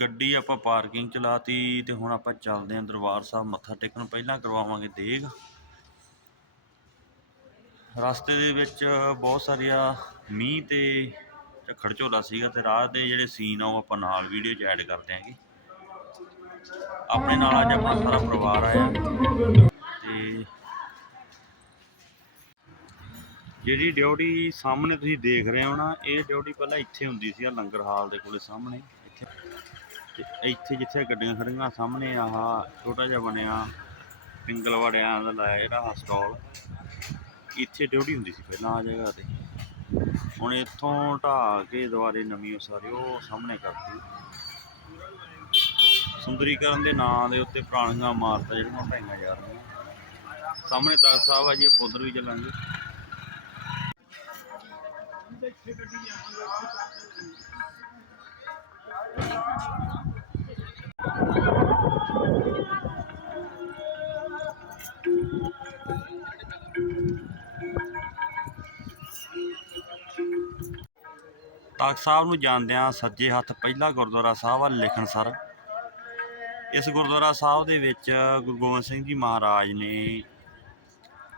ਗੱਡੀ ਆਪਾਂ ਪਾਰਕਿੰਗ ਚ ਲਾਤੀ ਤੇ ਹੁਣ ਆਪਾਂ ਚੱਲਦੇ ਆਂ ਦਰਬਾਰ ਸਾਹਿਬ ਮੱਥਾ ਟੇਕਣ। ਪਹਿਲਾਂ ਕਰਵਾਵਾਂਗੇ ਦੇਗ। ਰਸਤੇ ਦੇ ਵਿੱਚ ਬਹੁਤ ਸਾਰੀਆਂ ਮੀਂਹ ਤੇ ਝੱਖੜ ਝੋਲਾ ਸੀਗਾ ਤੇ ਰਾਹ ਦੇ ਜਿਹੜੇ ਸੀਨ ਆ ਉਹ ਆਪਾਂ ਨਾਲ ਵੀਡੀਓ 'ਚ ਐਡ ਕਰ ਦਿਆਂਗੇ ਆਪਣੇ ਨਾਲ ਅੱਜ ਆਪਣਾ ਸਾਰਾ ਪਰਿਵਾਰ ਆਇਆ। ਤੇ ਜਿਹੜੀ ਡਿਊਟੀ ਸਾਹਮਣੇ ਤੁਸੀਂ ਦੇਖ ਰਹੇ ਹੋ ਨਾ, ਇਹ ਡਿਊਟੀ ਪਹਿਲਾਂ ਇੱਥੇ ਹੁੰਦੀ ਸੀ ਆ ਲੰਗਰ ਹਾਲ ਦੇ ਕੋਲੇ ਸਾਹਮਣੇ। ਇੱਥੇ ਤੇ ਇੱਥੇ ਜਿੱਥੇ ਗੱਡੀਆਂ ਖੜੀਆਂ ਸਾਹਮਣੇ, ਆਹ ਛੋਟਾ ਜਿਹਾ ਬਣਿਆ ਪਿੰਗਲਵਾੜਿਆਂ ਦਾ ਲਾਇਆ ਜਿਹੜਾ ਸਟਾਲ। ਇੱਥੇ ਡਿਊਟੀ ਹੁੰਦੀ ਸੀ ਪਹਿਲਾਂ ਆ ਜਗ੍ਹਾ ਤੇ। ਹੁਣ ਇੱਥੋਂ ਢਾਹ ਕੇ ਦੁਬਾਰੇ ਨਵੀਂ ਉਸਾਰੀ ਉਹ ਸਾਹਮਣੇ ਕਰਤੀ। ਸੁੰਦਰੀਕਰਨ ਦੇ ਨਾਂ ਦੇ ਉੱਤੇ ਪੁਰਾਣੀਆਂ ਇਮਾਰਤਾਂ ਜਿਹੜੀਆਂ ਉਹ ਢਾਈਆਂ ਜਾ ਰਹੀਆਂ। ਸਾਹਮਣੇ ਤਖਤ ਸਾਹਿਬ ਆ ਜੀ, ਆਪਾਂ ਉੱਧਰ ਵੀ ਚੱਲਾਂਗੇ। ਤਖਤ ਸਾਹਿਬ ਨੂੰ ਜਾਂਦਿਆਂ ਸੱਜੇ ਹੱਥ ਪਹਿਲਾ ਗੁਰਦੁਆਰਾ ਸਾਹਿਬ ਆ ਲਿਖਣ ਸਰ। ਇਸ ਗੁਰਦੁਆਰਾ ਸਾਹਿਬ ਦੇ ਵਿੱਚ ਗੁਰੂ ਗੋਬਿੰਦ ਸਿੰਘ ਜੀ ਮਹਾਰਾਜ ਨੇ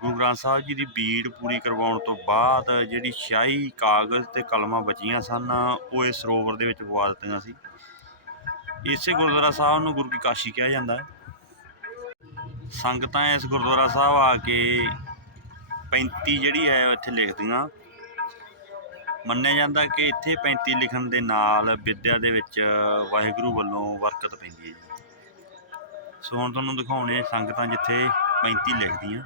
ਗੁਰੂ ਗ੍ਰੰਥ ਸਾਹਿਬ ਜੀ ਦੀ ਬੀੜ ਪੂਰੀ ਕਰਵਾਉਣ ਤੋਂ ਬਾਅਦ ਜਿਹੜੀ ਸ਼ਾਹੀ ਕਾਗਜ਼ ਤੇ ਕਲਮਾਂ ਬਚੀਆਂ ਸਨ, ਉਹ ਇਸ ਸਰੋਵਰ ਦੇ ਵਿੱਚ ਪਵਾ ਦਿੱਤੀਆਂ ਸੀ। ਇਸੇ ਗੁਰਦੁਆਰਾ ਸਾਹਿਬ ਨੂੰ ਗੁਰੂ ਕੀ ਕਾਸ਼ੀ ਕਿਹਾ ਜਾਂਦਾ ਹੈ। ਸੰਗਤਾਂ ਇਸ ਗੁਰਦੁਆਰਾ ਸਾਹਿਬ ਆ ਕੇ 35 ਜਿਹੜੀ ਹੈ ਇੱਥੇ ਲਿਖਦੀਆਂ। ਮੰਨਿਆ ਜਾਂਦਾ ਕਿ ਇੱਥੇ 35 ਲਿਖਣ ਦੇ ਨਾਲ ਵਿਦਿਆ ਦੇ ਵਿੱਚ ਵਾਹਿਗੁਰੂ ਵੱਲੋਂ ਬਰਕਤ ਪੈਂਦੀ ਹੈ ਜੀ। ਸੋ ਹੁਣ ਤੁਹਾਨੂੰ ਦਿਖਾਉਣੇ ਸੰਗਤਾਂ ਜਿੱਥੇ 35 ਲਿਖਦੀਆਂ।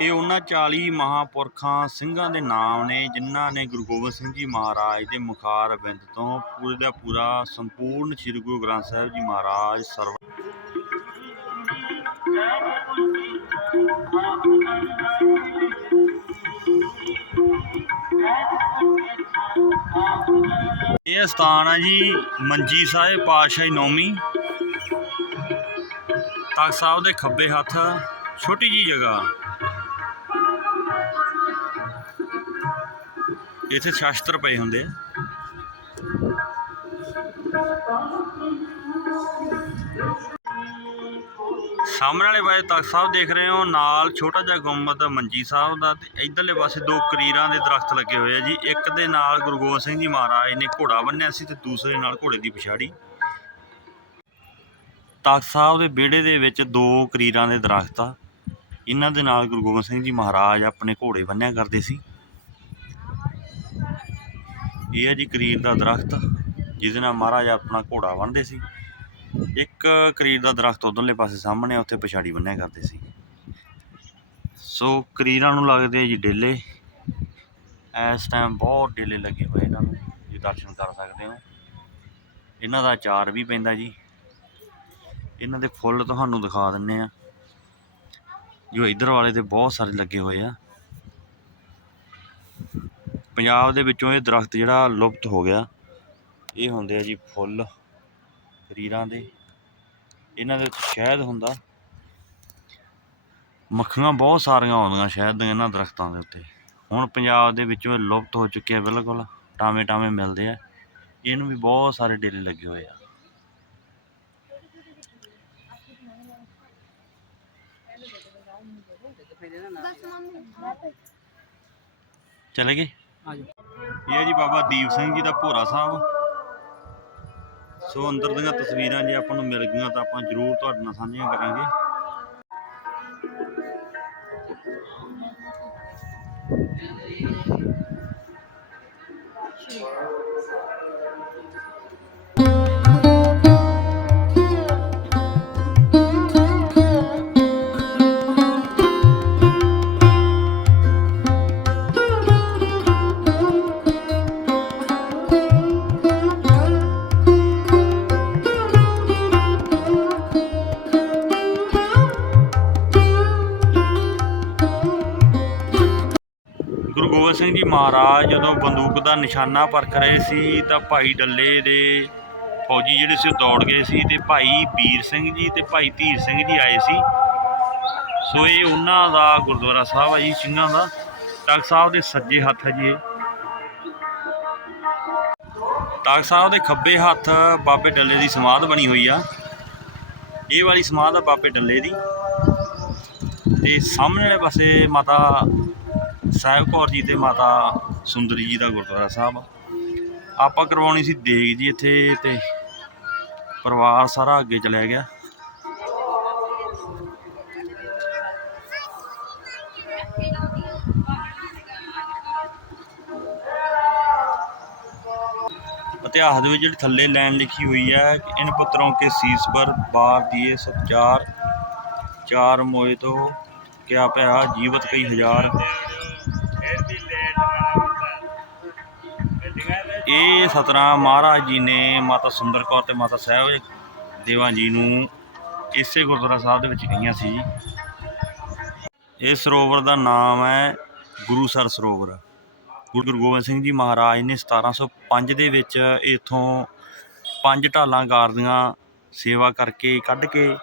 ਇਹ ਉਹਨਾਂ 40 ਮਹਾਪੁਰਖਾਂ ਸਿੰਘਾਂ ਦੇ ਨਾਮ ਨੇ ਜਿਨ੍ਹਾਂ ਨੇ ਗੁਰੂ ਗੋਬਿੰਦ ਸਿੰਘ ਜੀ ਮਹਾਰਾਜ ਦੇ ਮੁਖਾਰ ਬਿੰਦ ਤੋਂ ਪੂਰੇ ਦਾ ਪੂਰਾ ਸੰਪੂਰਨ ਸ੍ਰੀ ਗੁਰੂ ਗ੍ਰੰਥ ਸਾਹਿਬ ਜੀ ਮਹਾਰਾਜ ਸਰਵ ਇਹ ਸਥਾਨ ਆ ਜੀ ਮੰਜੀ ਸਾਹਿਬ, ਪਾਤਸ਼ਾਹੀ ਨੌਮੀ ਤਖਤ ਸਾਹਿਬ ਦੇ ਖੱਬੇ ਹੱਥ, ਛੋਟੀ ਜੀ ਜਗ੍ਹਾ। ਇੱਥੇ ਸ਼ਾਸਤਰ ਪਏ ਹੁੰਦੇ ਆ। ਸਾਹਮਣੇ ਵਾਲੇ ਪਾਸੇ ਤਖਤ ਸਾਹਿਬ ਦੇਖ ਰਹੇ ਹੋ, ਨਾਲ ਛੋਟਾ ਜਿਹਾ ਗੁੰਮਤ ਮੰਜੀ ਸਾਹਿਬ ਦਾ ਤੇ ਇਧਰਲੇ ਪਾਸੇ ਦੋ ਕਰੀਰਾਂ ਦੇ ਦਰਖਤ ਲੱਗੇ ਹੋਏ ਆ ਜੀ। ਇੱਕ ਦੇ ਨਾਲ ਗੁਰੂ ਗੋਬਿੰਦ ਸਿੰਘ ਜੀ ਮਹਾਰਾਜ ਨੇ ਘੋੜਾ ਬੰਨਿਆ ਸੀ ਤੇ ਦੂਸਰੇ ਨਾਲ ਘੋੜੇ ਦੀ ਪਛਾੜੀ। ਤਖਤ ਸਾਹਿਬ ਦੇ ਵਿਹੜੇ ਦੇ ਵਿੱਚ ਦੋ ਕਰੀਰਾਂ ਦੇ ਦਰਖਤ ਆ। ਇਹਨਾਂ ਦੇ ਨਾਲ ਗੁਰੂ ਗੋਬਿੰਦ ਸਿੰਘ ਜੀ ਮਹਾਰਾਜ ਆਪਣੇ ਘੋੜੇ ਬੰਨਿਆ ਕਰਦੇ ਸੀ। ਇਹ ਹੈ ਜੀ ਕਰੀਰ ਦਾ ਦਰਖਤ, ਜਿਹਦੇ ਨਾਲ ਮਹਾਰਾਜ ਆਪਣਾ ਘੋੜਾ ਬੰਨ੍ਹਦੇ ਸੀ। ਇੱਕ ਕਰੀਰ ਦਾ ਦਰਖਤ ਉਧਰਲੇ ਪਾਸੇ ਸਾਹਮਣੇ ਆ, ਉੱਥੇ ਪਛਾੜੀ ਬੰਨਿਆ ਕਰਦੇ ਸੀ। ਸੋ ਕਰੀਰਾਂ ਨੂੰ ਲੱਗਦੇ ਜੀ ਡੇਲੇ। ਇਸ ਟਾਈਮ ਬਹੁਤ ਡੇਲੇ ਲੱਗੇ ਹੋਏ ਇਹਨਾਂ ਨੂੰ ਜੀ ਦਰਸ਼ਨ ਕਰ ਸਕਦੇ ਹੋ। ਇਹਨਾਂ ਦਾ ਅਚਾਰ ਵੀ ਪੈਂਦਾ ਜੀ। ਇਹਨਾਂ ਦੇ ਫੁੱਲ ਤੁਹਾਨੂੰ ਦਿਖਾ ਦਿੰਨੇ ਆ। ਜੋ ਇਧਰ ਵਾਲੇ ਤੇ ਬਹੁਤ ਸਾਰੇ ਲੱਗੇ ਹੋਏ ਆ। ਪੰਜਾਬ ਦੇ ਵਿੱਚੋਂ ਇਹ ਦਰਖਤ ਜਿਹੜਾ ਲੁਪਤ ਹੋ ਗਿਆ। ਇਹ ਹੁੰਦੇ ਆ ਜੀ ਫੁੱਲ ਕਰੀਰਾਂ ਦੇ। ਇਹਨਾਂ ਦੇ ਸ਼ਹਿਦ ਹੁੰਦਾ। ਮੱਖੀਆਂ ਬਹੁਤ ਸਾਰੀਆਂ ਆਉਂਦੀਆਂ ਸ਼ਹਿਦ ਦੀਆਂ ਇਹਨਾਂ ਦਰਖਤਾਂ ਦੇ ਉੱਤੇ। ਹੁਣ ਪੰਜਾਬ ਦੇ ਵਿੱਚੋਂ ਇਹ ਲੁਪਤ ਹੋ ਚੁੱਕੇ ਆ ਬਿਲਕੁਲ। ਟਾਵੇਂ ਟਾਵੇਂ ਮਿਲਦੇ ਆ। ਇਹਨੂੰ ਵੀ ਬਹੁਤ ਸਾਰੇ ਡੇਲੇ ਲੱਗੇ ਹੋਏ ਆ। ਚਲੇ ਗਏ। ਇਹ ਜੀ ਬਾਬਾ ਦੀਪ ਸਿੰਘ ਜੀ ਦਾ ਭੋਰਾ ਸਾਹਿਬ। ਸੋ ਅੰਦਰ ਦੀਆਂ ਤਸਵੀਰਾਂ ਜੇ ਆਪਾਂ ਨੂੰ ਮਿਲ ਗਈਆਂ ਤਾਂ ਆਪਾਂ ਜ਼ਰੂਰ ਤੁਹਾਡੇ ਨਾਲ ਸਾਂਝੀਆਂ ਕਰਾਂਗੇ। ਮਹਾਰਾਜ, ਜਦੋਂ ਬੰਦੂਕ ਦਾ ਨਿਸ਼ਾਨਾ ਪਰਖ ਰਹੇ ਸੀ, ਤਾਂ ਭਾਈ ਡੱਲੇ ਦੇ ਫੌਜੀ ਜਿਹੜੇ ਸੀ ਉਹ ਦੌੜ ਗਏ ਸੀ ਤੇ ਭਾਈ ਵੀਰ ਸਿੰਘ ਜੀ ਤੇ ਭਾਈ ਧੀਰ ਸਿੰਘ ਜੀ ਆਏ ਸੀ। ਸੋ ਇਹ ਉਹਨਾਂ ਦਾ ਗੁਰਦੁਆਰਾ ਸਾਹਿਬ ਹੈ ਜੀ, ਸਿੰਘਾਂ ਦਾ। ਤਖਤ ਸਾਹਿਬ ਦੇ ਸੱਜੇ ਹੱਥ ਹੈ ਜੀ ਇਹ। ਤਖਤ ਸਾਹਿਬ ਦੇ ਖੱਬੇ ਹੱਥ ਬਾਬੇ ਡੱਲੇ ਦੀ ਸਮਾਧ ਬਣੀ ਹੋਈ ਆ। ਇਹ ਵਾਲੀ ਸਮਾਧ ਆ ਬਾਬੇ ਡੱਲੇ ਦੀ। ਤੇ ਸਾਹਮਣੇ ਵਾਲੇ ਪਾਸੇ ਮਾਤਾ ਸਾਹਿਬ ਕੌਰ ਜੀ ਤੇ ਮਾਤਾ ਸੁੰਦਰੀ ਜੀ ਦਾ ਗੁਰਦੁਆਰਾ ਸਾਹਿਬ ਆਪਾਂ ਕਰਵਾਉਣੀ ਸੀ ਦੇਗ ਜੀ ਇੱਥੇ ਤੇ ਪਰਿਵਾਰ ਸਾਰਾ ਅੱਗੇ ਚਲਿਆ ਗਿਆ। ਇਤਿਹਾਸ ਦੇ ਵਿੱਚ ਜਿਹੜੀ ਥੱਲੇ ਲਾਈਨ ਲਿਖੀ ਹੋਈ ਹੈ ਕਿ ਇਨ ਪੁੱਤਰੋਂ ਕੇ ਸੀਸ ਪਰ ਬਾਰ ਦੀਏ ਸਤਚਾਰ ਚਾਰ ਮੋਏ ਤੋਂ ਕਿਆ ਪਿਆ ਜੀਵਤ ਕਈ ਹਜ਼ਾਰ। ਇਹ ਸਤਨਾਮ ਮਹਾਰਾਜ ਜੀ ਨੇ ਮਾਤਾ ਸੁੰਦਰ ਕੌਰ ਤੇ ਮਾਤਾ ਸਾਹਿਬ ਦੇਵਾਂ ਜੀ ਨੂੰ ਇਸੇ ਗੁਰਦੁਆਰਾ ਸਾਹਿਬ ਦੇ ਵਿੱਚ ਗਈਆਂ ਸੀ ਜੀ। ਇਹ ਸਰੋਵਰ ਦਾ ਨਾਮ ਹੈ ਗੁਰੂਸਰ ਸਰੋਵਰ। ਗੁਰੂ ਗੁਰੂ ਗੋਬਿੰਦ ਸਿੰਘ ਜੀ ਮਹਾਰਾਜ ਨੇ 1705 ਦੇ ਵਿੱਚ ਇਥੋਂ ਪੰਜ ਢਾਲਾਂ ਗਾਰਦੀਆਂ ਸੇਵਾ ਕਰਕੇ ਕੱਢ ਕੇ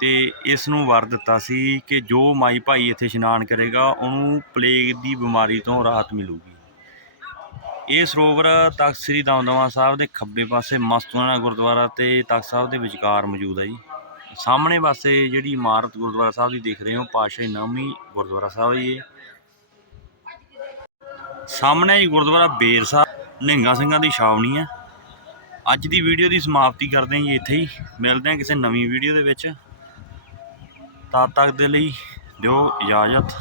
ਤੇ ਇਸ ਨੂੰ ਵਰ ਦਿੱਤਾ ਸੀ ਕਿ ਜੋ ਮਾਈ ਭਾਈ ਇੱਥੇ ਇਸ਼ਨਾਨ ਕਰੇਗਾ, ਉਹਨੂੰ ਪਲੇਗ ਦੀ ਬਿਮਾਰੀ ਤੋਂ ਰਾਹਤ ਮਿਲੂਗੀ। ਇਹ ਸਰੋਵਰ ਤਖਤ ਸ੍ਰੀ ਦਮਦਮਾ ਸਾਹਿਬ ਦੇ ਖੱਬੇ ਪਾਸੇ ਮਸਤੂਆਣਾ ਗੁਰਦੁਆਰਾ ਤੇ ਤਖਤ ਸਾਹਿਬ ਦੇ ਵਿਚਕਾਰ ਮੌਜੂਦ ਹੈ ਜੀ। ਸਾਹਮਣੇ ਪਾਸੇ ਜਿਹੜੀ ਇਮਾਰਤ ਗੁਰਦੁਆਰਾ ਸਾਹਿਬ ਦੀ ਦੇਖ ਰਹੇ ਹੋ, ਪਾਤਸ਼ਾਹੀ ਨਵਮੀ ਗੁਰਦੁਆਰਾ ਸਾਹਿਬ ਹੈ ਜੀ ਸਾਹਮਣੇ ਹੀ ਗੁਰਦੁਆਰਾ ਬੇਰ ਸਾਹਿਬ, ਨਿਹੰਗਾਂ ਸਿੰਘਾਂ ਦੀ ਛਾਵਣੀ ਹੈ। ਅੱਜ ਦੀ ਵੀਡੀਓ ਦੀ ਸਮਾਪਤੀ ਕਰਦੇ ਹਾਂ ਜੀ ਇੱਥੇ ਹੀ। ਮਿਲਦੇ ਹਾਂ ਕਿਸੇ ਨਵੀਂ ਵੀਡੀਓ ਦੇ ਵਿੱਚ। ਤਦ ਤੱਕ ਦੇ ਲਈ ਦਿਓ ਇਜਾਜ਼ਤ।